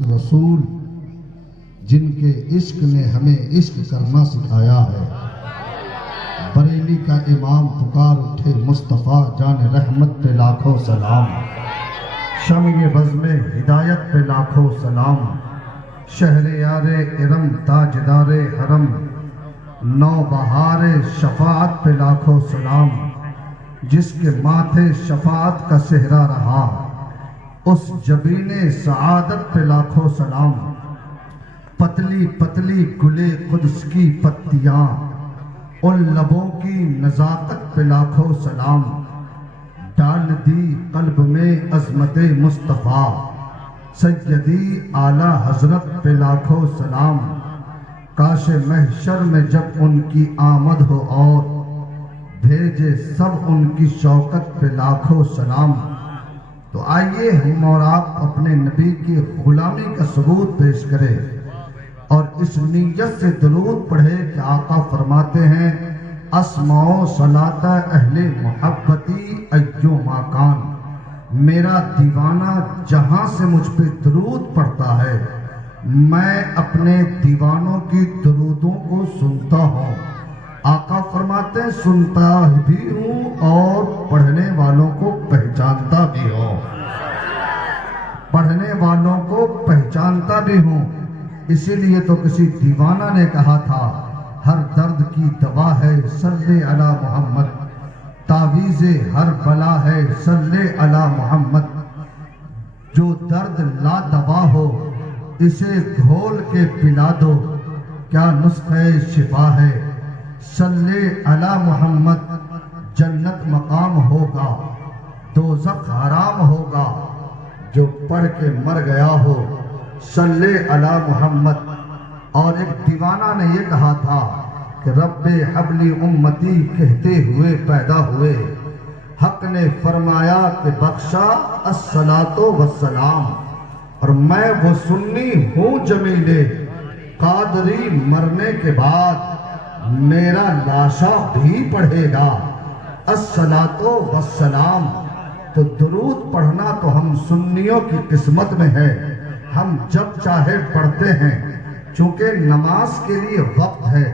रसूल जिनके इश्क ने हमें इश्क करना सिखाया है। बरेली का इमाम पुकार उठे मुस्तफ़ा जान रहमत पे लाखों सलाम। शम्य बज़्म हिदायत पे लाखों सलाम। शहरे यारे इरम ताजदारे हरम नौ बहारे शफाअत पे लाखों सलाम। जिसके माथे शफाअत का सेहरा रहा उस जबीने सआदत पे लाखों सलाम। पतली पतली गुले कुद्स की पत्तियां उन लबों की नजाकत पे लाखों सलाम। डाल दी कल्ब में अज़मते मुस्तफ़ा सैयदी आला हजरत पे लाखों सलाम। काशे महशर में जब उनकी आमद हो और भेजे सब उनकी शौकत पे लाखों सलाम। तो आइए हम और आप अपने नबी की गुलामी का सबूत पेश करें और इस नीयत से दरूद पढ़े कि आका फरमाते हैं अस्माओ सलाता अहले मोहब्बती अय्यो माकान। मेरा दीवाना जहां से मुझ पे दरूद पढ़ता है मैं अपने दीवानों की दरूदों को सुनता हूँ। आका फरमाते हैं सुनता भी हूँ और पढ़ने वालों को पहचानता भी हूँ। पढ़ने वालों को पहचानता भी हूँ। इसीलिए तो किसी दीवाना ने कहा था हर दर्द की दवा है सल्ले अला मोहम्मद। तावीज़े हर बला है सल्ले अला मोहम्मद। जो दर्द ला दवा हो इसे घोल के पिला दो क्या नुस्खे शिफा है सल्ले अला मोहम्मद। जन्नत मकाम होगा दोज़ख हराम होगा जो पढ़ के मर गया हो सल्ले अला मोहम्मद। और एक दीवाना ने ये कहा था कि रब्बे हबली उम्मती कहते हुए पैदा हुए हक ने फरमाया कि बख्शा अस्सलातो वस्सलाम। और मैं वो सुन्नी हूँ जमीले कादरी मरने के बाद मेरा लाशा भी पढ़ेगा अस्सलातो वस्सलाम। तो दुरूद पढ़ना तो हम सुन्नियों की किस्मत में है। हम जब चाहे पढ़ते हैं चूंकि नमाज के लिए वक्त है,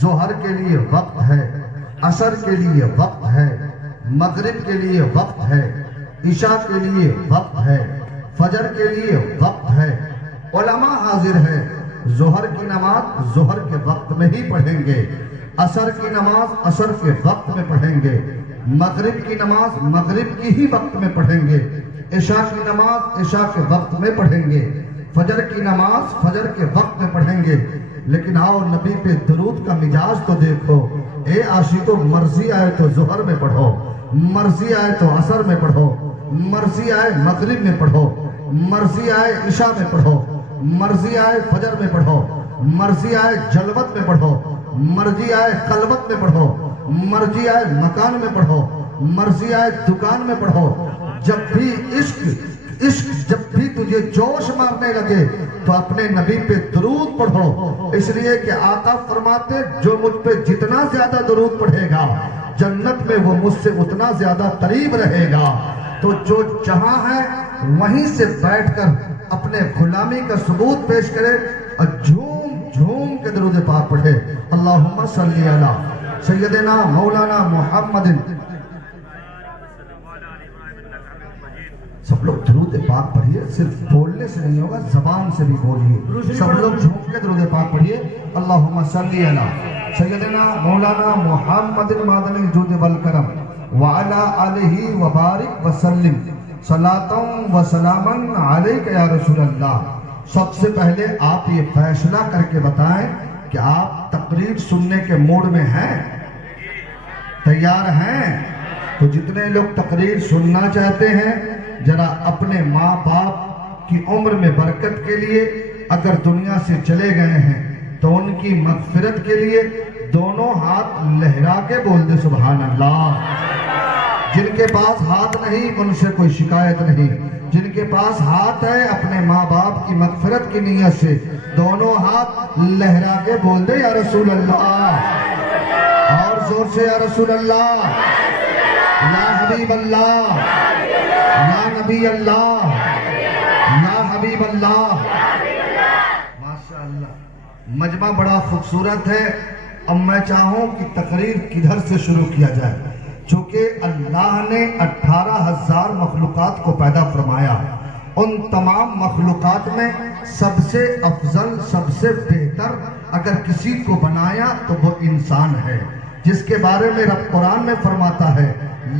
जोहर के लिए वक्त है, असर के लिए वक्त है, मगरिब के लिए वक्त है, ईशा के लिए वक्त है, फजर के लिए वक्त है। उलमा हाजिर है जोहर की नमाज जोहर के वक्त में ही पढ़ेंगे, असर की नमाज असर के वक्त में पढ़ेंगे, मगरिब की नमाज मगरिब की ही वक्त में पढ़ेंगे, इशा की नमाज इशा के वक्त में पढ़ेंगे, फजर की नमाज फजर के वक्त में पढ़ेंगे। लेकिन आओ नबी पे दरूद का मिजाज तो देखो। ए आशिको मर्जी आए तो जोहर में पढ़ो, मर्जी आए तो असर में पढ़ो, मर्जी आए मगरिब में पढ़ो, मर्जी आए इशा में पढ़ो, मर्जी आए फजर में पढ़ो, मर्जी आए जलवत में पढ़ो, मर्जी आए खलवत में पढ़ो, मर्जी आए मकान में पढ़ो, मर्जी आए दुकान में पढ़ो। जब भी इश्क जब भी तुझे जोश मारने लगे तो अपने नबी पे दरूद पढ़ो। इसलिए कि आका फरमाते जो मुझ पे जितना ज्यादा दरूद पढ़ेगा जन्नत में वो मुझसे उतना ज्यादा करीब रहेगा। तो जो जहां है वहीं से बैठकर अपने गुलामी का सबूत पेश करे और झूम झूम के दरूद पाक पढ़े। अल्लाहुम्मा सल्ली अला सय्यदना मौलाना मुहम्मदिन। सब लोग दरूद पाक पढ़िए, सिर्फ बोलने से नहीं होगा जबान से भी बोलिए। सब लोग झूम के दरूद पाक पढ़िए। अल्लाहुम्मा सल्ली अला सय्यदना मौलाना मुहम्मदिन मादनिल जूद वल करम व अला आलिहि व बारिक व सल्लिम सलातम व सलामन अलैका या रसूल अल्लाह। सबसे पहले आप ये फैसला करके बताएं कि आप तकरीर सुनने के मूड में हैं, तैयार हैं? तो जितने लोग तकरीर सुनना चाहते हैं जरा अपने माँ बाप की उम्र में बरकत के लिए अगर दुनिया से चले गए हैं तो उनकी मगफिरत के लिए दोनों हाथ लहरा के बोल दे सुभान अल्लाह। जिनके पास हाथ नहीं उनसे कोई शिकायत नहीं, जिनके पास हाथ है अपने माँ बाप की मगफिरत की नीयत से दोनों हाथ लहरा के बोल दे या रसूल अल्लाह। और जोर से या रसूल अल्लाह, या हबीब अल्लाह, या नबी अल्लाह, या हबीब हबीब अल्लाह। माशाअल्लाह, मजमा बड़ा खूबसूरत है। अब मैं चाहूँ कि तकरीर किधर से शुरू किया जाए, चूँकि अल्लाह ने 18,000 मखलूक़ात को पैदा फरमाया। उन तमाम मखलूक़ात में सबसे अफजल, सबसे बेहतर अगर किसी को बनाया तो वो इंसान है, जिसके बारे में रब कुरान में फरमाता है,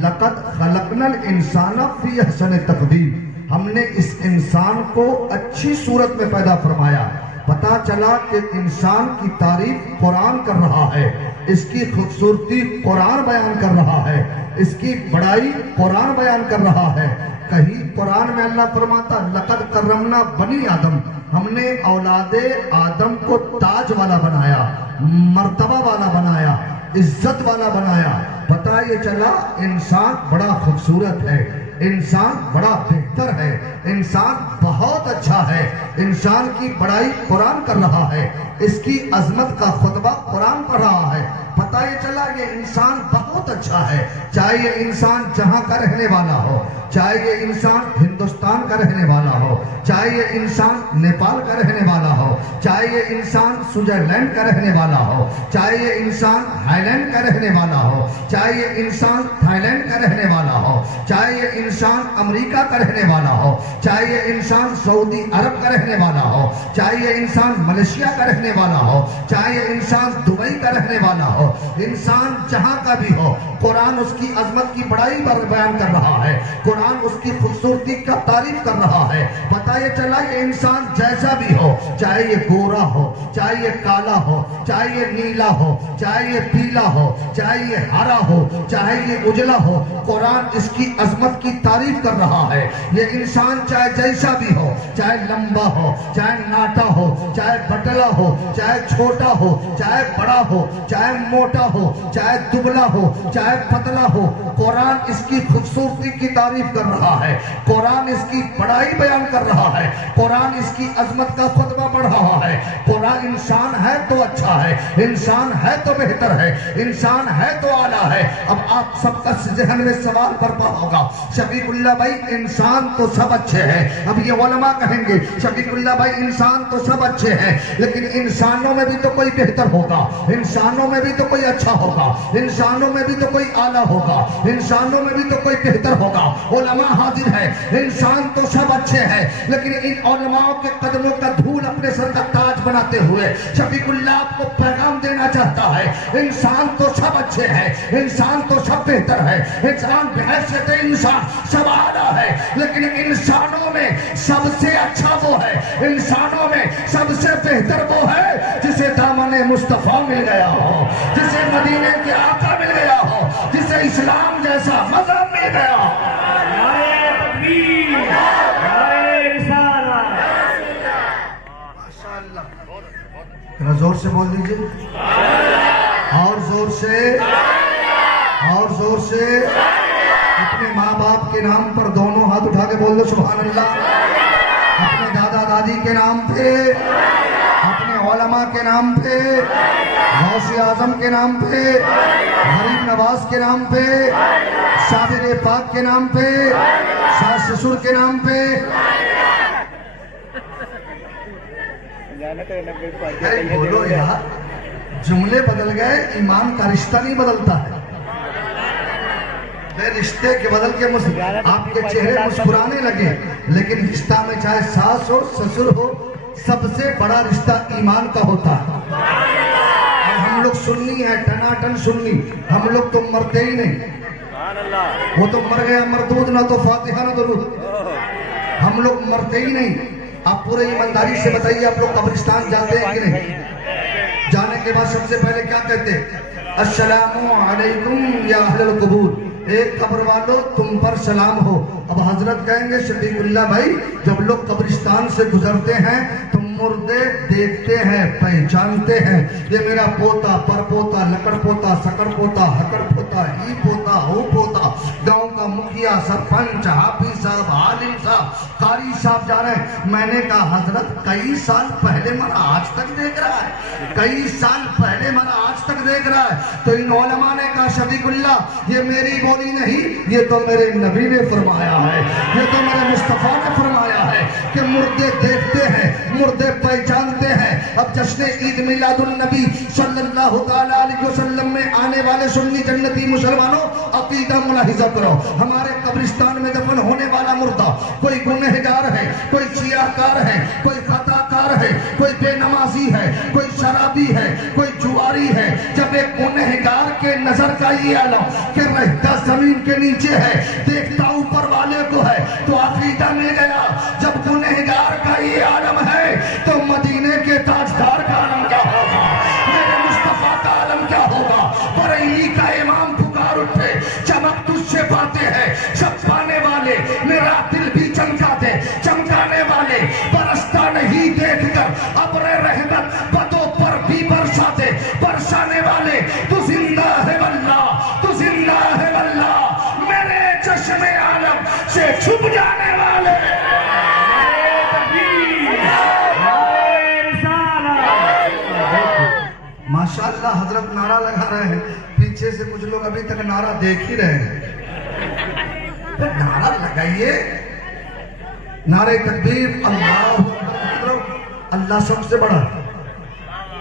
लक़द खलक़नल इंसाना फ़ी अहसन तक़वीम। हमने इस इंसान को अच्छी सूरत में पैदा फरमाया। पता चला कि इंसान की तारीफ कुरान कर रहा है, इसकी खूबसूरती कुरान बयान कर रहा है, इसकी बड़ाई कुरान बयान कर रहा है। कहीं कुरान में अल्लाह फरमाता, लक़द करमना बनी आदम, हमने औलादे आदम को ताज वाला बनाया, मर्तबा वाला बनाया, इज्जत वाला बनाया। पता ये चला इंसान बड़ा खूबसूरत है, इंसान बड़ा बेहतर है, इंसान बहुत अच्छा है। इंसान की बड़ाई कुरान कर रहा है, इसकी अजमत का खुतबा कुरान पढ़ रहा है। पता ये चला ये इंसान बहुत अच्छा है। चाहे ये इंसान जहां का रहने वाला हो, चाहे ये इंसान हिंदुस्तान का रहने वाला हो, चाहे ये इंसान नेपाल का रहने वाला हो, चाहे ये इंसान स्विट्जरलैंड का रहने वाला हो, चाहे ये इंसान हाईलैंड का रहने वाला हो, चाहे ये इंसान थाईलैंड का रहने वाला हो, चाहे ये इंसान अमेरिका का रहने वाला हो, चाहे ये इंसान सऊदी अरब का रहने वाला हो, चाहे ये इंसान मलेशिया का रहने वाला हो, चाहे ये इंसान दुबई का रहने वाला हो, इंसान जहां का भी हो, कुरान उसकी अजमत की बड़ाई बयान कर रहा है, कुरान उसकी खूबसूरती का तारीफ कर रहा है। पता ये चला ये इंसान जैसा भी हो, चाहे ये गोरा हो, चाहे ये काला हो, चाहे ये नीला हो, चाहे ये पीला हो, चाहे ये हरा हो, चाहे ये उजला हो, कुरान इसकी अजमत की तारीफ कर रहा है। ये इंसान चाहे जैसा भी हो, चाहे लंबा हो, चाहे नाटा हो, चाहे पतला हो, चाहे छोटा हो, चाहे बड़ा हो, चाहे मोटा हो, चाहे दुबला हो, चाहे पतला हो, कुरान इसकी खूबसूरती की तारीफ कर रहा है, कुरान इसकी बड़ाई बयान कर रहा है, कुरान इसकी अजमत का खुतबा पढ़ रहा है। कुरान इंसान है तो अच्छा है, इंसान है तो बेहतर है, इंसान है तो आला है। अब आप सबका जहन में सवाल बरपा होगा, शफीकुल्लाह भाई इंसान तो सब अच्छे हैं। अब ये उलमा कहेंगे शफीकुल्लाह भाई इंसान तो सब अच्छे हैं, लेकिन इंसानों में भी तो कोई बेहतर होगा, इंसानों में भी तो कोई अच्छा होगा, इंसानों में भी तो कोई आला होगा, इंसानों में भी तो कोई बेहतर होगा। उलमा हाजिर है, इंसान तो सब अच्छे हैं, लेकिन इन उलमाओं के कदमों का धूल अपने सर का ताज बनाते हुए शफीकुल्लाह आपको पैगाम देना चाहता है, इंसान तो सब अच्छे हैं, इंसान तो सब बेहतर है, इंसान बहैसियत इंसान सब आला है, लेकिन इंसानों में सबसे अच्छा वो है, इंसानों में सबसे बेहतर वो है जिसे दामन मुस्तफा मिल गया हो, जिसे मदीने के आका मिल गया हो, जिसे इस्लाम जैसा मज़हब मिल गया हो। नारे तकबीर, नारे रिसालत। माशाअल्लाह, जरा जोर से बोल दीजिए, और जोर से, और जोर से। अपने माँ बाप के नाम पर दोनों हाथ उठा के बोल दो सुभान अल्लाह। अपने दादा दादी के नाम पे, अपने उलमा के नाम पे, गौसे आजम के नाम पे, गरीब नवाज के नाम पे, शाबिर पाक के नाम पे, सास ससुर के नाम पे। अरे बोलो यार, जुमले बदल गए, ईमान का रिश्ता नहीं बदलता है। रिश्ते के बदल के आपके चेहरे मुस्कुराने लगे, लेकिन रिश्ता में चाहे सास हो ससुर हो, सबसे बड़ा रिश्ता ईमान का होता है। और हम लोग सुन्नी है, टनाटन सुन्नी, हम लोग तो मरते ही नहीं। वो तो मर गया मरदूद, ना तो फातिहा ना दरूद। हम लोग मरते ही नहीं। आप पूरे ईमानदारी से बताइए, आप लोग कब्रिस्तान जाते हैं कि नहीं? जाने के बाद सबसे पहले क्या कहते हैं? अस्सलामु अलैकुम या अहलल कुबूर, एक कब्र वालों तुम पर सलाम हो। अब हजरत कहेंगे शफीकुल्लाह भाई, जब लोग कब्रिस्तान से गुजरते हैं तो मुर्दे देखते हैं, पहचानते हैं, ये मेरा पोता, परपोता, लकड़ पोता, सकड़ पोता, हकड़ पोता, ही पोता, हो पोता, गांव का मुखिया, सरपंच, हाफिज साहब, आलिम साहब, कारी साहब जा रहे हैं। मैंने कहा हजरत कई साल पहले मरा आज तक देख रहा है, कई साल पहले मरा आज तक देख रहा है। तो इन उलमा ने कहा शफीकुल्लाह ये मेरी बोली नहीं, ये तो मेरे नबी ने फरमाया है, ये तो मेरे मुस्तफा ने फरमाया है कि मुर्दे देखते हैं, मुर्दे पहचानते हैं। अब जश्न ईद मिलादुन नबी सल्लल्लाहु तआला अलैहि वसल्लम में आने वाले सुन्नी जन्नती मुसलमानों अकीदा मुलाहिजा करो। हमारे कब्रिस्तान में दफन होने वाला मुर्दा कोई गुनहगार है, कोई सियाहकार है, कोई खताकार है, कोई बेनमाजी है, कोई शराबी है, कोई जुआरी है। जब एक गुनहगार के नजर का ये आलम कि रहता जमीन के नीचे है, देखता ऊपर वाले को है, तो अकीदा में गया। जब गुनहगार का ये आलम है तो मदीने के ताजदार का आलम क्या होगा, मेरे मुस्तफा का आलम क्या होगा। बरेली का इमाम पुकार उठे, चमक तुझसे पाते हैं सब पाने वाले, मेरा दिल भी चमका दे चमकाने वाले, बरसता नहीं देखकर अब्र रहमत बदों पर भी बरसा दे बरसाने वाले। तू जिंदा है वल्लाह, तू जिंदा है वल्लाह, मेरे चश्मे आलम से छुप जाने वाले। माशाअल्लाह हजरत नारा लगा रहे हैं, पीछे से कुछ लोग अभी तक नारा देख ही रहे हैं। तो नारा लगाइए, नारे तकबीर, अल्लाह अकबर, अल्लाह सबसे बड़ा।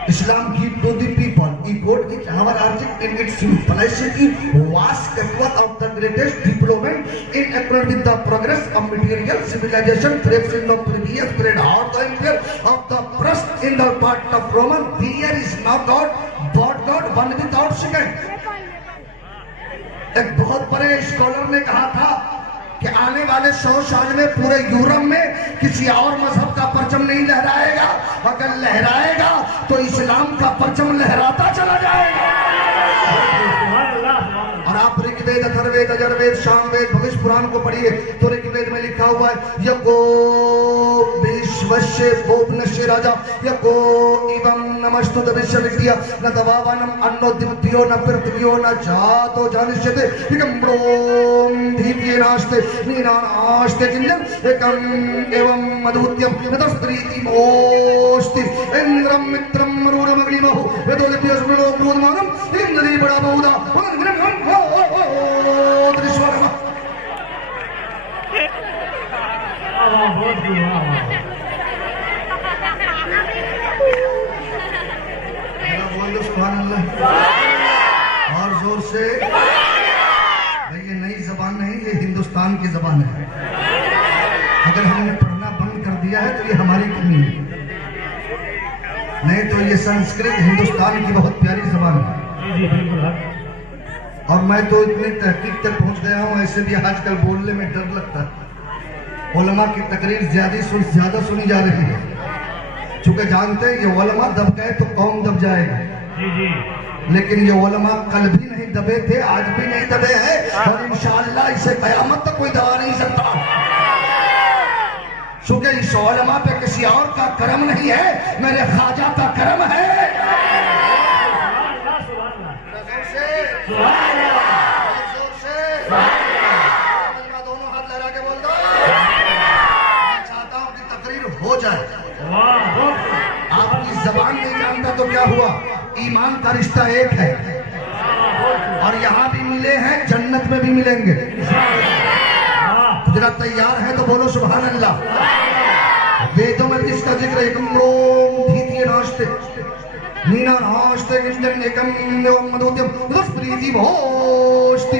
Islam give to the people. He got the our object in its simplicity was capable of the greatest development in accordance with the progress of material civilization. Perhaps in the previous period, or the empire of the first in the part of Roman, there is now God, but God one without second. एक बहुत बड़े scholar ने कहा था कि आने वाले 100 साल में पूरे यूरोप में किसी और मजहब का परचम नहीं लहराएगा, अगर लहराएगा तो इस्लाम का परचम लहराता चला जाएगा। और आप ऋग्वेद, अथर्ववेद, अजर्वेद, सामवेद, भविष्य पुराण को पढ़िए तो ऋग्वेद में लिखा हुआ है यको विश्वस्य भुवनस्य राजा यको इवं नमस्तुते विश्वविद्या न दवावनम अन्नो दिव्यो न पृथ्व्यो न जातो जानिष्यते एकं ब्रोम धीप्ये नास्ते नीनास्ते किंजन एकं एवं मधुत्यम नतस्त्रीति मोस्ति इंद्रम मित्रम मरुरमग्निमहु यतो दिव्यो सुनो ब्रोधमानम इंद्री बड़ा बहुदा और जोर से। ये नई जबान नहीं, ये हिंदुस्तान की जबान है। अगर हमने पढ़ना बंद कर दिया है तो ये हमारी कमी है, नहीं तो ये संस्कृत हिंदुस्तान की बहुत प्यारी जबान है। और मैं तो इतनी तहकीक तक पहुंच गया हूं, ऐसे भी आजकल बोलने में डर लगता है। उलमा की तकरीर ज्यादा सुनी जा रही है, चूंकि जानते हैं ये उलमा दब गए तो कौम दब जाएगा। लेकिन ये उलमा कल भी नहीं दबे थे, आज भी नहीं दबे हैं, और इंशाअल्लाह इसे कयामत तक कोई दबा नहीं सकता। चूंकि इस उलमा पे किसी और का करम नहीं है, मेरे ख्वाजा का करम है। दोनों हाथ लगा के बोल दो, मैं चाहता हूं कि तकरीर हो जाए। आपकी जबान नहीं जानता तो क्या हुआ, ईमान का रिश्ता एक है, और यहाँ भी मिले हैं, जन्नत में भी मिलेंगे। जरा तैयार है तो बोलो सुभान अल्लाह। वेदों में भी इसका जिक्र है, नाश्ते नीना नाश्ते किंजन एकम एवं मधुत्यम प्रीति भोस्ति।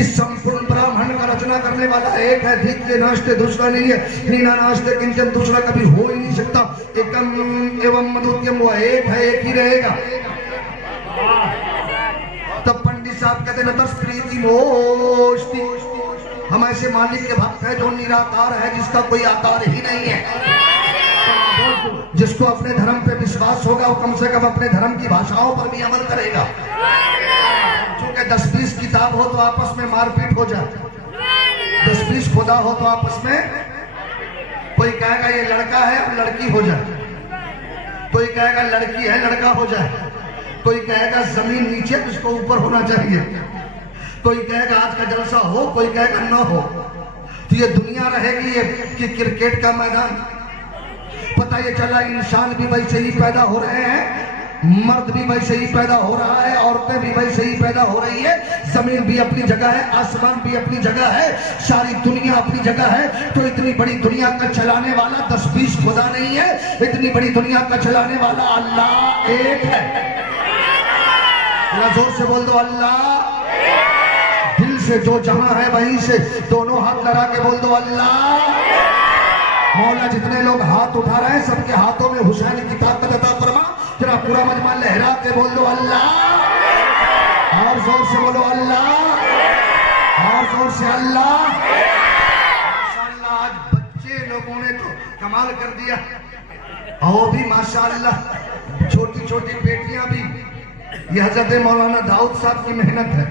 इस संपूर्ण ब्राह्मण का रचना करने वाला एक है, ठीक के नाश्ते दूसरा नहीं है, नीना नाश्ते किंचन दूसरा कभी हो ही नहीं सकता। एकम एवं मधुत्यम वो एक है, एक ही रहेगा। तब पंडित साहब कहते न तस प्रीति मोस्ति, हम ऐसे मालिक के भक्त है जो निराकार है, जिसका कोई आकार ही नहीं है। जिसको अपने धर्म पे विश्वास होगा वो कम से कम अपने धर्म की भाषाओं पर भी अमल करेगा। चूंकि 10-20 किताब हो तो आपस में मारपीट हो जाए, 10-20 खुदा हो तो आपस में कोई कहेगा ये लड़का है और लड़की हो जाए, कोई कहेगा लड़की है लड़का हो जाए, कोई कहेगा जमीन नीचे उसको ऊपर होना चाहिए, कोई कहेगा आज का जलसा हो, कोई कहेगा न हो। तो ये दुनिया रहेगी ये कि क्रिकेट का मैदान। पता ये चला इंसान भी वैसे ही पैदा हो रहे हैं, मर्द भी वैसे ही पैदा हो रहा है, औरतें भी वैसे ही पैदा हो रही है। जमीन भी अपनी जगह है, आसमान भी अपनी जगह है, सारी दुनिया अपनी जगह है। तो इतनी बड़ी दुनिया का चलाने वाला 10-20 खुदा नहीं है, इतनी बड़ी दुनिया का चलाने वाला अल्लाह एक है। जोर से बोल दो अल्लाह। दिल से जो जहां है वहीं से दोनों हाथ लगा के बोल दो अल्लाह। मौला जितने लोग हाथ उठा रहे हैं सबके हाथों में हुसैन की ताकत अता फरमा। जरा पूरा मजमा लहरा के बोल दो अल्लाह, और जोर से बोलो अल्लाह, और जोर से अल्लाह। माशाअल्लाह आज बच्चे लोगों ने तो कमाल कर दिया, और वो भी माशाअल्लाह छोटी छोटी बेटियां भी। ये हजरत मौलाना दाऊद साहब की मेहनत है।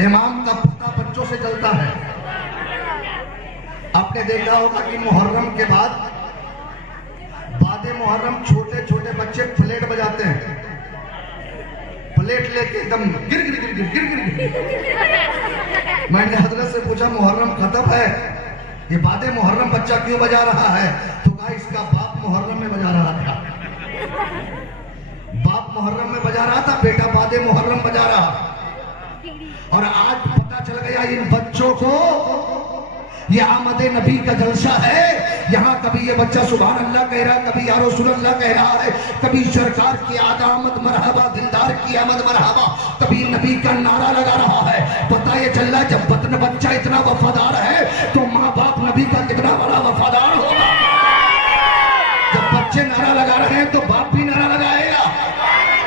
इमाम का पता बच्चों से चलता है। आपने देखा होगा कि मुहर्रम के बाद बादे मुहर्रम छोटे छोटे बच्चे प्लेट बजाते हैं, प्लेट लेके एकदम गिर गिर गिर गिर गिर गिर गिर। मैंने हजरत से पूछा मुहर्रम खत्म है, ये बादे मुहर्रम बच्चा क्यों बजा रहा है? तो कहा इसका बाप मुहर्रम में बजा रहा था। बाप मुहर्रम में बजा रहा था, बेटा बादे मुहर्रम बजा रहा। और आज पता चल गया इन बच्चों को ये आमद नबी का जलसा है। यहाँ कभी ये बच्चा सुभान अल्लाह कह रहा, कभी या रसूल अल्लाह कह रहा है, कभी सरकार की आमद मरहबा, दिलदार की आमद मरहबा, कभी नबी का नारा लगा रहा है। पता ये चल रहा है जब बच्चा इतना वफादार है तो माँ बाप नबी का कितना बड़ा वफादार होगा। जब बच्चे नारा लगा रहे हैं तो बाप भी नारा लगाएगा।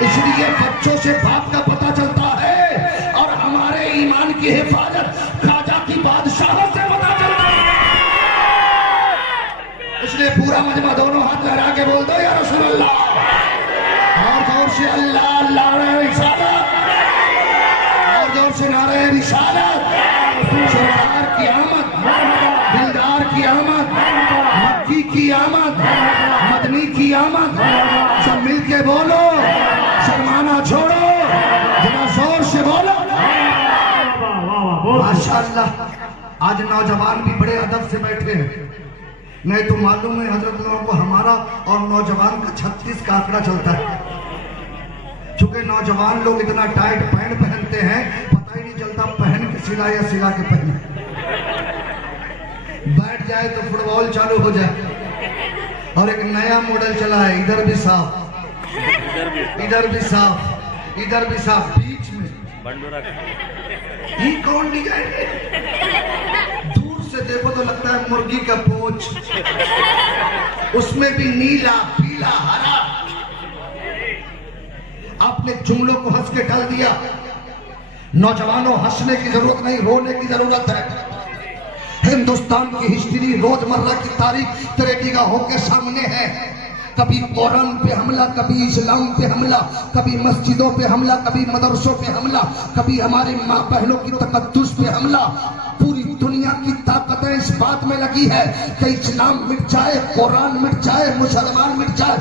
इसलिए बच्चों से बाप का पता चलता है, और हमारे ईमान की हिफाजत खाजा की बादशाह से पता चलता है। इसलिए पूरा मजमा दोनों हाथ लहरा के बोल दो या रसूल अल्लाह, और जोर से अल्लाह अल्लाह रिसालत, और जोर से नारे रिसालत। सरकार की आमद, दिलदार की आमद, मक्की की आमद, मदनी की आमद। सब मिलके बोलो, शर्माना छोड़ो, जरा जोर से बोलो माशाअल्लाह। आज नौजवान भी बड़े अदब से बैठे हैं, नहीं तो मालूम है हजरत लोगों को हमारा और नौजवान का 36 का आंकड़ा चलता है। चूंकि नौजवान लोग इतना टाइट पैंट पहनते हैं, पता ही नहीं चलता पहन के सिला या सिला के पहने। बैठ जाए तो फुटबॉल चालू हो जाए। और एक नया मॉडल चला है, इधर भी साफ, इधर भी साफ, इधर भी साफ, बीच में ये कौन डिजाइन है? दूर से देखो तो लगता है मुर्गी का पूंछ, उसमें भी नीला पीला हरा। आपने जुमलों को हंस के टाल दिया। नौजवानों हंसने की जरूरत नहीं, रोने की जरूरत है। हिंदुस्तान की हिस्ट्री, रोजमर्रा की तारीख तेरे निगाहों के सामने है। कभी कुरान पे हमला, कभी इस्लाम पे हमला, कभी मस्जिदों पे हमला, कभी मदरसों पे हमला, कभी हमारी माँ बहनों की तकद्दुस पे हमला। पूरी दुनिया की ताकतें इस बात में लगी है कि इस्लाम मिट जाए, कुरान मिट जाए, मुसलमान मिट जाए,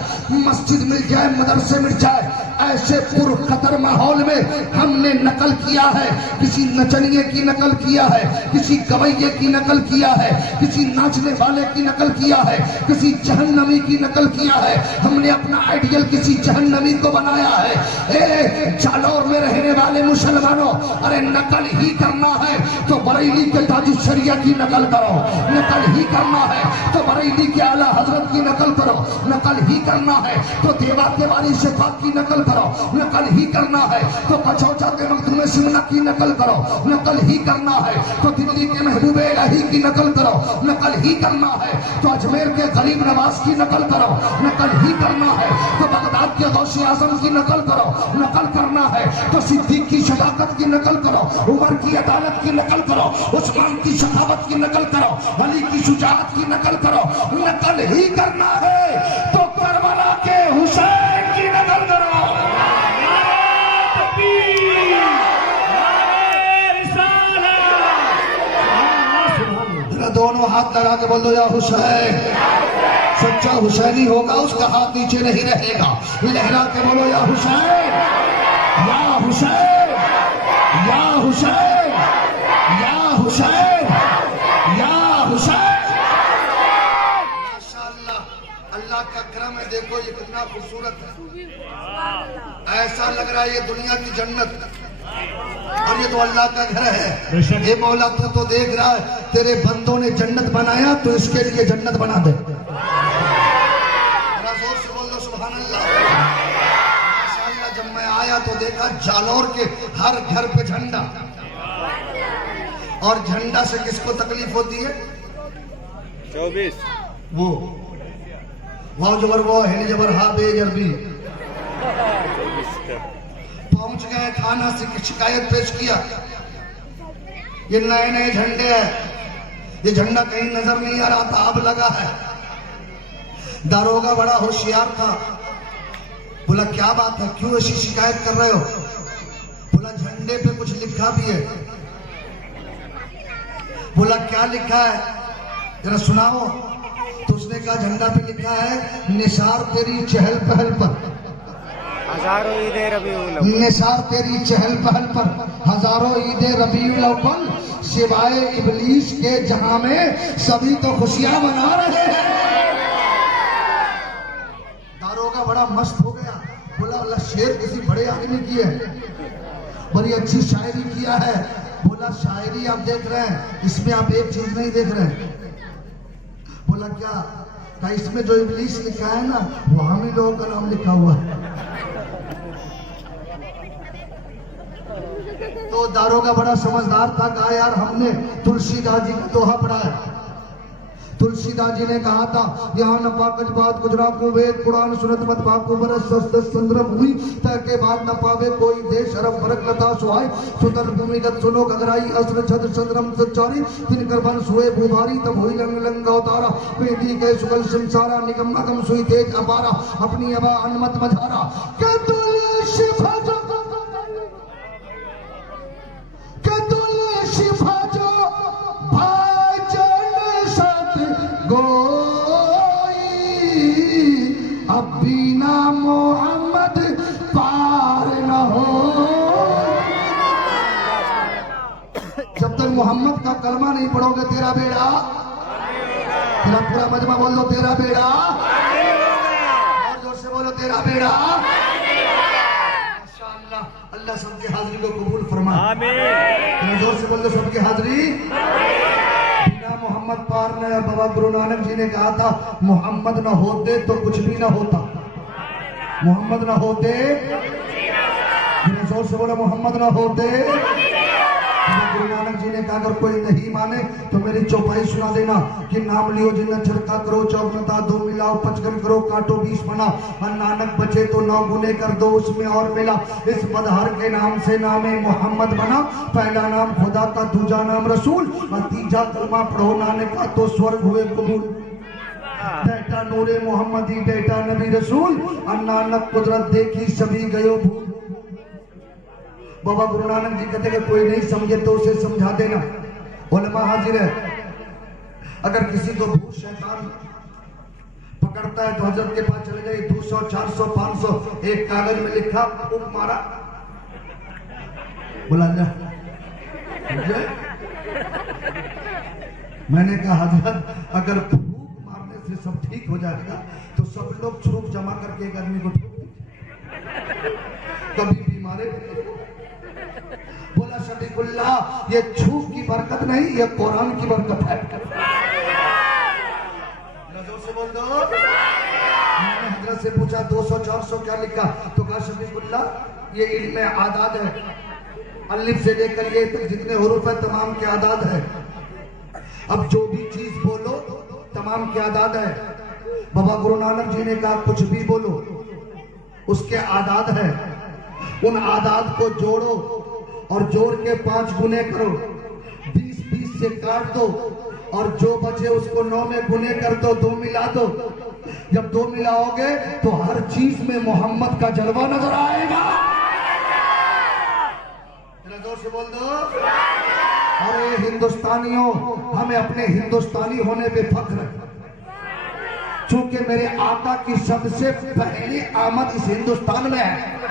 मस्जिद मिट जाए, मदरसे मिट जाए। ऐसे पुरखतर माहौल में हमने नकल किया है, किसी नचनिए की नकल किया है, किसी गवैये की नकल किया है, किसी नाचने वाले की नकल किया है, किसी जहन्नमी की नकल किया है। हमने अपना आइडियल किसी जहन्नमी को बनाया है। ए जालौर में रहने वाले मुसलमानों, अरे नकल ही करना है तो बरेली के ताजुल शरिया की नकल करो, नकल ही करना है तो बरेली के आला हजरत की नकल करो, नकल ही करना है तो देवा के वाली सिफात की नकल करो, नकल ही करना है तो कचौचा के मखदूम सिमना की नकल करो, नकल ही करना है तो दिल्ली के महबूबे इलाही की नकल करो, नकल ही करना है तो अजमेर के गरीब नवाज की नकल करो, नकल ही करना है तो बगदाद के गौसे आजम की नकल करो, नकल करना है तो सिद्दीक की शफाकत की नकल करो, उमर की अदालत की नकल करो, उस्मान की शखावत की नकल करो, अली की शुजाअत की नकल करो। नकल ही करना है तो करबला के हुसैन की नकल करो। दोनों हाथ लगा के बोल दो या हुसैन। सच्चा हुसैनी होगा उसका हाथ नीचे नहीं रहेगा। लहरा के बोलो या हुसैन, या हुसैन, या हुसैन, या हुसैन, या हुसैन। माशाअल्लाह, अल्लाह का करम है। देखो ये कितना खूबसूरत है, ऐसा लग रहा है ये दुनिया की जन्नत, और ये तो अल्लाह का घर है। ये मौला तो देख रहा है तेरे बंदों ने जन्नत बनाया तो इसके लिए जन्नत बना दे। जोर से बोल दो सुभान अल्लाह। माशाअल्लाह, जब मैं आया तो देखा जालौर के हर घर पे झंडा, और झंडा से किसको तकलीफ होती है? 24 वो वाव जबर वो है जबर हा बे जरबी। पहुंच गए थाना से शिकायत पेश किया, ये नए नए झंडे हैं, ये झंडा कहीं नजर नहीं आ रहा था, अब लगा है। दारोगा बड़ा होशियार था, बोला क्या बात है, क्यों ऐसी शिकायत कर रहे हो? बोला झंडे पे कुछ लिखा भी है। बोला क्या लिखा है, जरा सुनाओ। तो उसने कहा झंडा पे लिखा है निसार तेरी चहल पहल पर, हजारों ईदे रबीउल अव्वल, निसार तेरी चहल पहल पर हजारों ईदे रबीउल अव्वल, सिवाय इबलीस के जहां में सभी तो खुशियां मना रहे हैं। दारोगा बड़ा मस्त हो गया, बोला अल्लाह शेर किसी बड़े आदमी की है, बड़ी अच्छी शायरी किया है। बोला शायरी आप देख रहे हैं, इसमें आप एक चीज नहीं देख रहे हैं। बोला क्या? कहा इसमें जो इबलीस लिखा है ना, वो हम ही लोगों का नाम लिखा हुआ है। तो दारोगा बड़ा समझदार था, कहा यार हमने तुलसीदास जी का दोहा पढ़ा है। तुलसीदास जी ने कहा था यहाँ न पाकज बात गुजरा को वेद पुराण सुनत मत बाको बरस सस्त संद्रम हुई तके बाद न पावे कोई देश अरब फरक लता सुहाय सुतल भूमिगत सुनो गगराई अस्त्र छद संद्रम सच्चारी तिन करबन सुए भूभारी तब हुई लंग लंग अवतारा वेदी के सुगल संसारा निगम अगम सुई तेज अपारा अपनी अबा अनुमत मझारा के तुलसी भजो के तुलसी भजो अब बिना मोहम्मद पार न हो। जब तक मोहम्मद का कलमा नहीं पढ़ोगे तेरा बेड़ा, तेरा पूरा मजमा बोल दो तेरा बेड़ा, और जोर से बोलो तेरा बेड़ा। माशाअल्लाह, अल्लाह सबकी हाजिरी को कबूल फरमाए, आमीन। जोर से बोल दो सबकी हाजिरी। मोहम्मद पार ने, बाबा गुरु नानक जी ने कहा था मोहम्मद न होते तो कुछ भी ना होता, मोहम्मद न होते, जोर से बोला मोहम्मद न होते। गुरु नानक जी ने कहा अगर कोई नहीं माने तो मेरी चौपाई सुना देना कि नाम लियो जिन्ना छिड़का करो चौकनता दो मिलाओ पचगन करो काटो 20 बना, और नानक बचे तो 9 गुने कर दो उसमें और मिला। इस मदहर के नाम से नाम मोहम्मद बना, पहला नाम खुदा का, दूजा नाम रसूल, और तीजा कलमा पढ़ो नानक का तो स्वर्ग हुए कबूल। बेटा नूरे मोहम्मदी, बेटा नबी रसूल, और नानक कुदरत देखी सभी गयो भूल। बाबा गुरु नानक जी कहते हैं कोई नहीं समझे तो उसे समझा देना। उलमा हाजिर है, अगर किसी को भूत शैतान पकड़ता है तो हजरत के पास चले गए, 200 400 500 एक कागज में लिखा, फूंक मारा, बोला जा। मैंने कहा हजरत अगर फूंक मारने से सब ठीक हो जाएगा तो सब लोग छूक जमा करके एक आदमी को ठोक दीजिए, कभी बीमारे। बोला शफीकुल्लाह ये छूक की बरकत नहीं, ये कुरान की बरकत है। जोर से बोल दो। मैंने हजरत से पूछा 200 400 क्या लिखा, तो कहा शफीकुल्लाह ये इल्म आदाद है, अलिफ से लेकर ये तक जितने हुरूफ है तमाम के आदाद है। अब जो भी चीज बोलो तमाम के आदाद है। बाबा गुरु नानक जी ने कहा कुछ भी बोलो उसके आदाद है, उन आदाद को जोड़ो और जोड़ के 5 गुने करो, 20 से काट दो और जो बचे उसको 9 में गुने कर दो, 2 मिला दो। जब 2 मिलाओगे तो हर चीज में मोहम्मद का जलवा नजर आएगा। जोर से बोल दो। और ये हिंदुस्तानियों, हमें अपने हिंदुस्तानी होने पे फख्र है, चूंकि मेरे आका की सबसे पहली आमद इस हिंदुस्तान में है।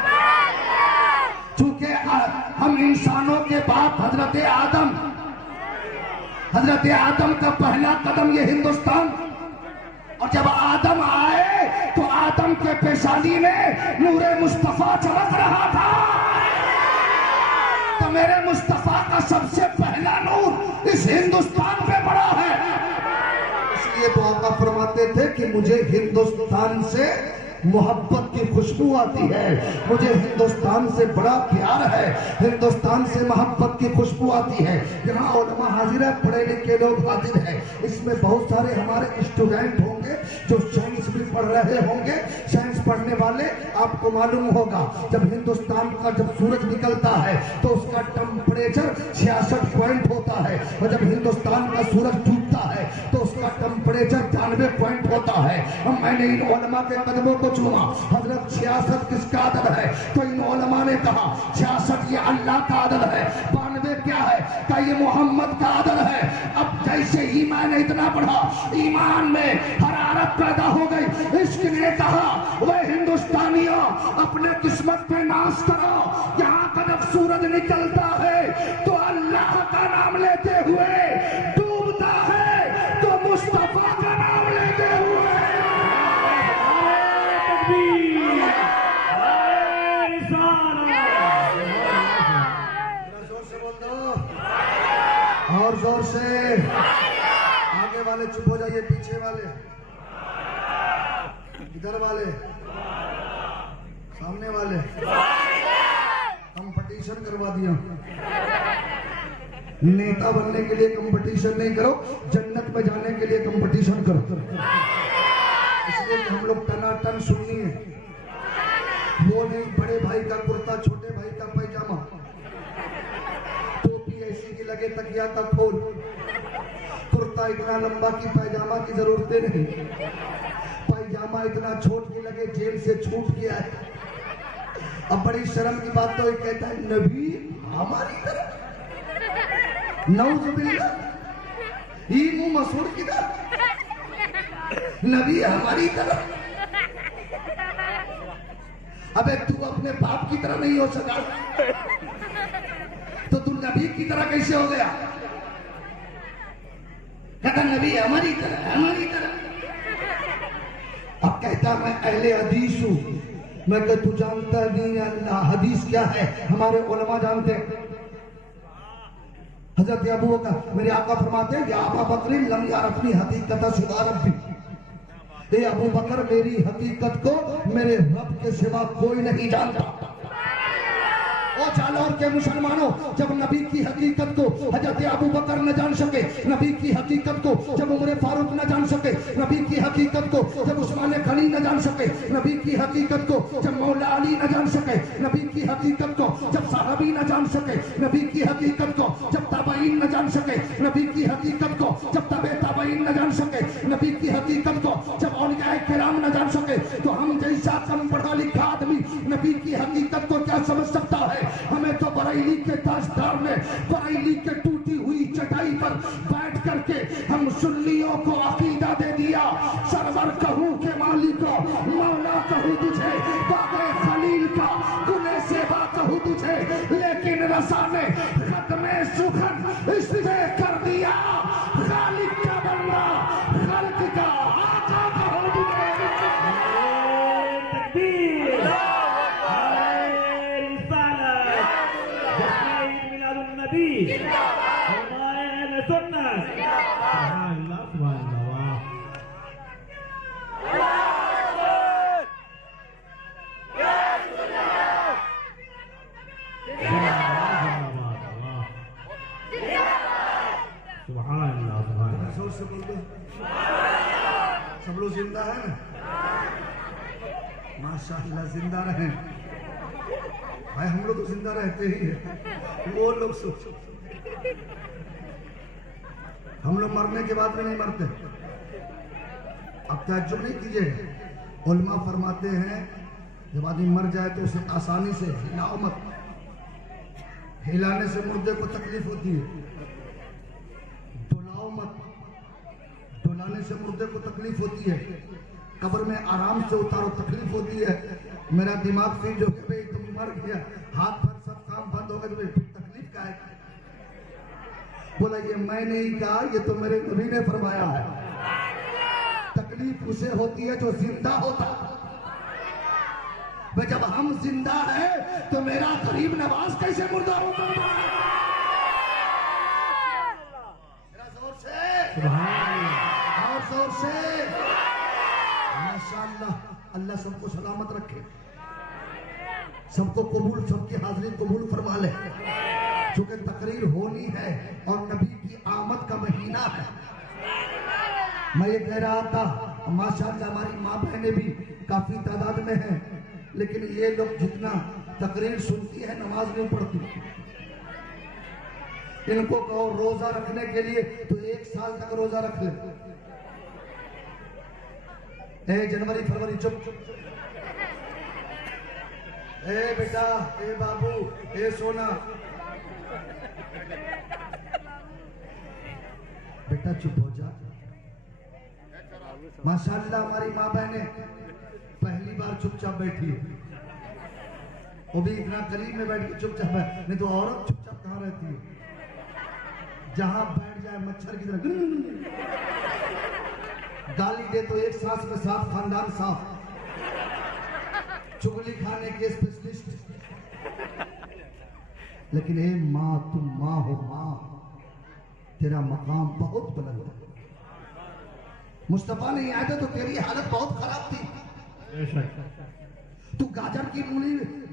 चूंकि हम इंसानों के बाप हजरत आदम हजरत आदम का पहला कदम ये हिंदुस्तान, और जब आदम आए तो आदम के पेशानी में नूरे मुस्तफा चमक रहा था। तो मेरे मुस्तफा का सबसे पहला नूर इस हिंदुस्तान पे पड़ा है। इसलिए तो आका फरमाते थे कि मुझे हिंदुस्तान से मोहब्बत की खुशबू आती है, मुझे हिंदुस्तान से बड़ा प्यार है, हिंदुस्तान से मोहब्बत की खुशबू आती है। यहाँ उलमा हाजिर है, पढ़े लिखे लोग हाजिर है, इसमें बहुत सारे हमारे स्टूडेंट होंगे जो साइंस भी पढ़ रहे होंगे। साइंस पढ़ने वाले आपको मालूम होगा जब हिंदुस्तान का जब सूरज निकलता है तो उसका टेम्परेचर 66 पॉइंट होता है, और जब हिंदुस्तान का सूरज डूबता है तो उसका टेम्परेचर 92 पॉइंट होता है। अब मैंने इन उलमा के कदमों को चूमा, हजरत 66 किसका आदद है? तो इन उलमा ने कहा 66 ये अल्लाह का आदद है, 92 क्या है? का ये मोहम्मद का आदद है। अब जैसे ईमान इतना बढ़ा, ईमान में हरारत पैदा हो गई। इश्क ने कहा वह हिंदुस्तानियों अपने किस्मत पे नाश करो, यहाँ का जब सूरज निकलता है तो अल्लाह का नाम लेते हुए, डूबता है तो मुस्तफा का नाम लेते हुए। जोर से बोल दो, और जोर से। आगे वाले चुप हो जाइए, पीछे वाले, इधर वाले, सामने वाले। कंपटीशन करवा दिया। नेता बनने के लिए कंपटीशन नहीं करो, जन्नत में जाने के लिए कंपटीशन करो। इसलिए कि हम लोग टनाटन सुन्नी है, वो नहीं बड़े भाई का कुर्ता, छोटे भाई का पैजामा, टोपी ऐसी की लगे तकिया का खोल, कुर्ता इतना लंबा कि पैजामा की जरूरत नहीं, पैजामा इतना छोट की लगे जेल से छूट गया है। अब बड़ी शर्म की बात तो ये कहता है नबी हमारी तरफ, नौजुबिल्लाह, ये मुंह मसूर की तरफ, नबी हमारी तरफ। अबे तू अपने बाप की तरह नहीं हो सका तो तू नबी की तरह कैसे हो गया? कहता नबी हमारी तरह, हमारी तरह। अब कहता मैं अहले हदीस हूं। मैं कहता तू जानता नहीं अल्लाह हदीस क्या है? हमारे उलमा जानते हैं। हजरत अबू बकर मेरे आका फरमाते हैं या अबू बकर लम यारफनी हकीकत सिवा रब्बी, ए अबू बकर मेरी हकीकत को मेरे रब के सिवा कोई नहीं जानता। ओ जालौर के मुसलमानों, जब नबी की हकीकत को हजरत अबू बकर न जान सके, नबी की हकीकत को जब उमर फारूक न जान सके, नबी की हकीकत को जब उस्मान गनी न जान सके, नबी की हकीकत को जब मौला अली न जान सके, नबी की हकीकत को जब सहाबी न जान सके, नबी की हकीकत को जब ताबईन न जान सके, नबी की हकीकत को जब तबे ताबईन न जान सके, नबी की हकीकत को जब औलिया किराम न जान सके, तो हम जैसा कम पढ़ा लिखा आदमी नबी की हकीकत को क्या समझ सकता है? हमें तो बरेली के ताजदार ने बरेली के टूटी हुई चटाई पर बैठ करके हम सुन्नियों को अकीदा दे दिया। सरवर कहूं के मालिक मौला कहूं तुझे, बाबे खलील का गुने से बा कहूं तुझे, लेकिन रसा ने खत्मे सुखन इसलिए कर दिया खालिक का बंदा खल्क का आका कहूं तुझे। सब लोग जिंदा है ना? माशाअल्लाह जिंदा रहे भाई, हम लोग तो जिंदा रहते ही हैं, वो लोग सोचो हम लोग मरने के बाद में नहीं मरते। अब ताज्जुब नहीं कीजिए, उलमा फरमाते हैं जब आदमी मर जाए तो उसे आसानी से हिलाओ मत, हिलाने से मुर्दे को तकलीफ होती है, डुलाओ मत, डुलाने से मुर्दे को तकलीफ होती है, कब्र में आराम से उतारो तकलीफ होती है। मेरा दिमाग फिर जो कि भाई तुम मर गया, हाथ पर सब काम बंद हो गए, तो फिर तकलीफ का है। बोला ये मैंने ही कहा, ये तो मेरे नबी ने फरमाया है। तकलीफ उसे होती है जो जिंदा होता। भाई जब हम जिंदा हैं तो मेरा गरीब नवाज कैसे मुर्दा हो सकता है? जरा जोर से और जोर से। माशाअल्लाह, अल्लाह सबको सलामत रखे, सबको कबूल, सबकी हाजिरी कबूल फरमा ले। चूंकि तकरीर होनी है और नबी की आमद का महीना है। मैं ये कह रहा था, माशाअल्लाह हमारी माँ बहनें भी काफी तादाद में हैं, लेकिन ये लोग जितना तकरीर सुनती है नमाज नहीं पढ़ती। इनको कहो रोजा रखने के लिए तो 1 साल तक रोजा रख ले। ए जनवरी फरवरी चुप, ए बेटा, ए बाबू, ए सोना, बेटा चुप हो जा। माशाअल्लाह हमारी माँ बहने पहली बार चुपचाप बैठी है, वो भी इतना करीब में बैठ के चुपचाप है, नहीं तो औरत चुपचाप कहाँ रहती है? जहां बैठ जाए मच्छर की तरह गाली दे तो एक सांस में साफ, खानदान साफ, चुगली खाने के स्पेशलिस्ट। लेकिन ए माँ, तुम माँ हो माँ, तेरा मकाम बहुत बुलंद है। मुस्तफा नहीं आए थे तो तेरी हालत बहुत खराब थी। तू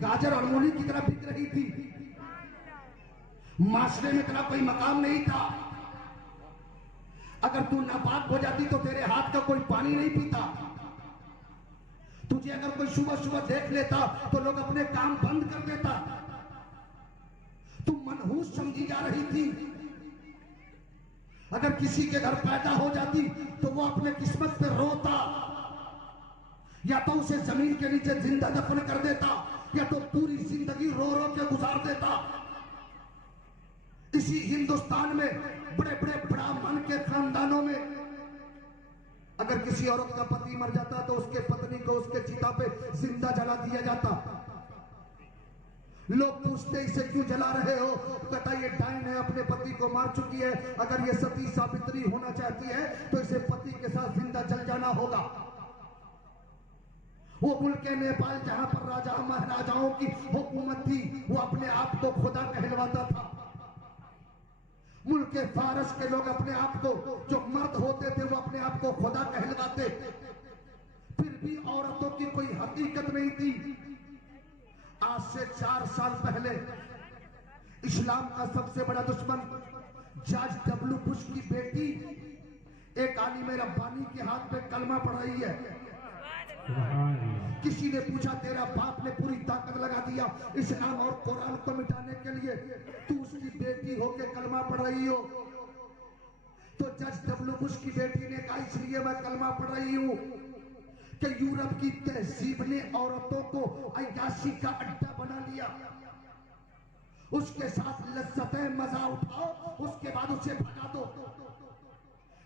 गाजर और मूली की तरह बिक रही थी। माशरे में तेरा कोई मकाम नहीं था। अगर तू नापाक हो जाती तो तेरे हाथ का कोई पानी नहीं पीता। तुझे अगर कोई सुबह सुबह देख लेता तो लोग अपने काम बंद कर देता। तू मनहूस समझी जा रही थी। अगर किसी के घर पैदा हो जाती तो वो अपने किस्मत पे रोता, या तो उसे जमीन के नीचे जिंदा दफन कर देता, या तो पूरी जिंदगी रो रो के गुजार देता। इसी हिंदुस्तान में बड़े बड़े ब्राह्मण के खानदानों में अगर किसी औरत का पति मर जाता तो उसके पत्नी को उसके चिता पे जिंदा जला दिया जाता। लोग पूछते इसे क्यों जला रहे हो? कहता ये डायन है, अपने पति को मार चुकी है। अगर ये सती सावित्री होना चाहती है तो इसे पति के साथ जिंदा जल जाना होगा। वो मुल्क नेपाल जहां पर राजा महाराजाओं की हुकूमत थी, वो अपने आप को खुदा कहलवाता था। मुल्क फारस के लोग अपने आप को, जो मर्द होते थे, वो अपने आप को खुदा कहलवाते। फिर भी औरतों की कोई हकीकत नहीं थी। आज से 4 साल पहले इस्लाम का सबसे बड़ा दुश्मन जॉर्ज डब्ल्यू बुश की बेटी एक आलिम रब्बानी के हाथ में कलमा पढ़ रही है। किसी ने पूछा तेरा बाप ने पूरी ताकत लगा दिया इस्लाम और कुरान को मिटाने के लिए, तू उसकी बेटी होके कलमा पढ़ रही हो? तो जज डब्ल्यू बुश की बेटी ने कहा इसलिए मैं कलमा पढ़ रही हूं कि यूरोप की तहजीब ने औरतों को अय्याशी का अड्डा बना लिया। उसके साथ लज्जतें मजा उठाओ, उसके बाद उसे भगा दो।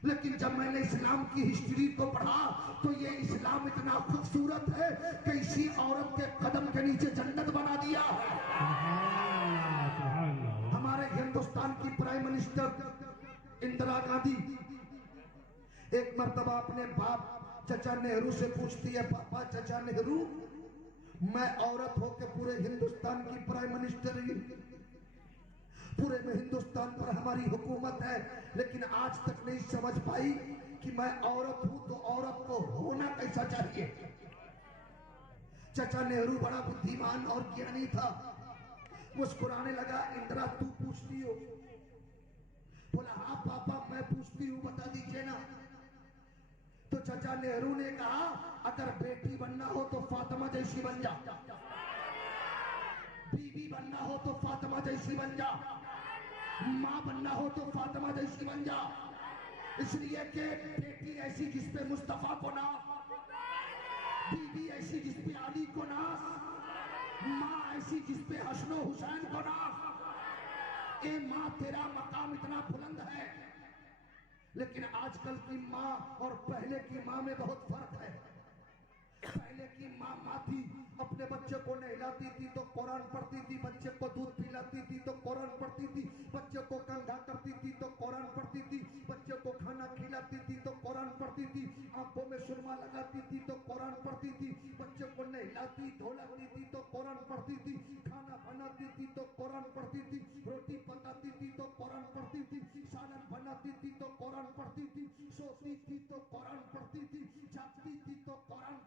लेकिन जब मैंने इस्लाम की हिस्ट्री को पढ़ा तो ये इस्लाम इतना खूबसूरत है कि इसी औरत के कदम के नीचे जन्नत बना दिया है। हमारे हिंदुस्तान की प्राइम मिनिस्टर इंदिरा गांधी एक मर्तबा अपने बाप चचा नेहरू से पूछती है, पापा चचा नेहरू, मैं औरत होकर पूरे हिंदुस्तान की प्राइम मिनिस्टर ही, पूरे में हिंदुस्तान पर हमारी हुकूमत है, लेकिन आज तक नहीं समझ पाई कि मैं औरत हूं तो औरत को होना कैसा चाहिए। चचा नेहरू बड़ा बुद्धिमान और ज्ञानी था, मुस्कुराने लगा। इंदिरा तू पूछती हो? बोला हाँ पापा मैं पूछती हूँ, बता दीजिए ना। तो चचा नेहरू ने कहा अगर बेटी बनना हो तो फातिमा जैसी बन जा, बीवी बनना हो तो फातिमा जैसी बन जा, माँ बनना हो तो फातिमा जैसी बन जा। इसलिए कि बेटी ऐसी जिसपे मुस्तफा को नाज, बीवी ऐसी जिसपे अली को नाज, माँ ऐसी जिसपे हसनो हुसैन को नाज। ए माँ तेरा मकाम इतना बुलंद है, लेकिन आजकल की माँ और पहले की माँ में बहुत फर्क है। पहले की माँ थी, अपने बच्चे को नहलाती थी तो कुरान पढ़ती थी, बच्चे को दूध पिलाती थी तो कुरान पढ़ती थी, बच्चे को कंघा करती थी तो पढ़ती थी, बच्चे को खाना खिलाती थी तो कुरान पढ़ती थी, आंखों में सुरमा लगाती थी तो कुरान पढ़ती थी, बच्चे को नहलाती धोलाती थी तो कुरान पढ़ती थी, खाना बनाती थी तो कुरान पढ़ती थी, रोटी पकाती थी तो कुरान पढ़ती थी, सालन बनाती थी तो कुरान पढ़ती थी, सोती थी तो कुरान पढ़ती थी, जागती थी तो कुरान